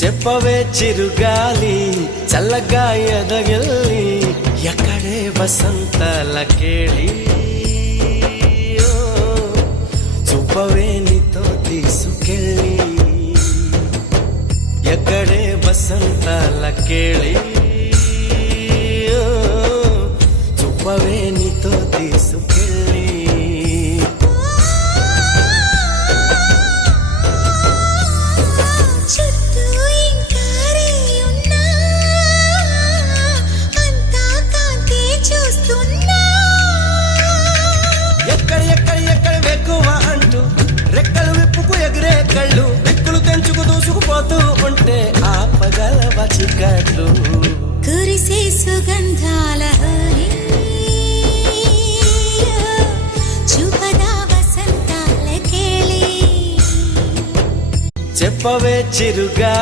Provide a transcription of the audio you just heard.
చెప్పవే చిరుగాలి చల్లగా ఎదగిల్లి ఎక్కడే వసంతాల కేళి చూపవే నీతో తీసుకెళ్ళి ఎక్కడే వసంతాల కేళి చూపవే నీతో తీసుకెళ్ళి రెక్కలు విప్పుకు ఎగిరే కళ్ళు దిక్కులు తెంచుకు దూసుకుపోతూ ఉంటే ఆపగలవ చిక్కట్లు కురిసే సుగంధాల చూపదా వసంతాల కేళి చెప్పవే చిరుగా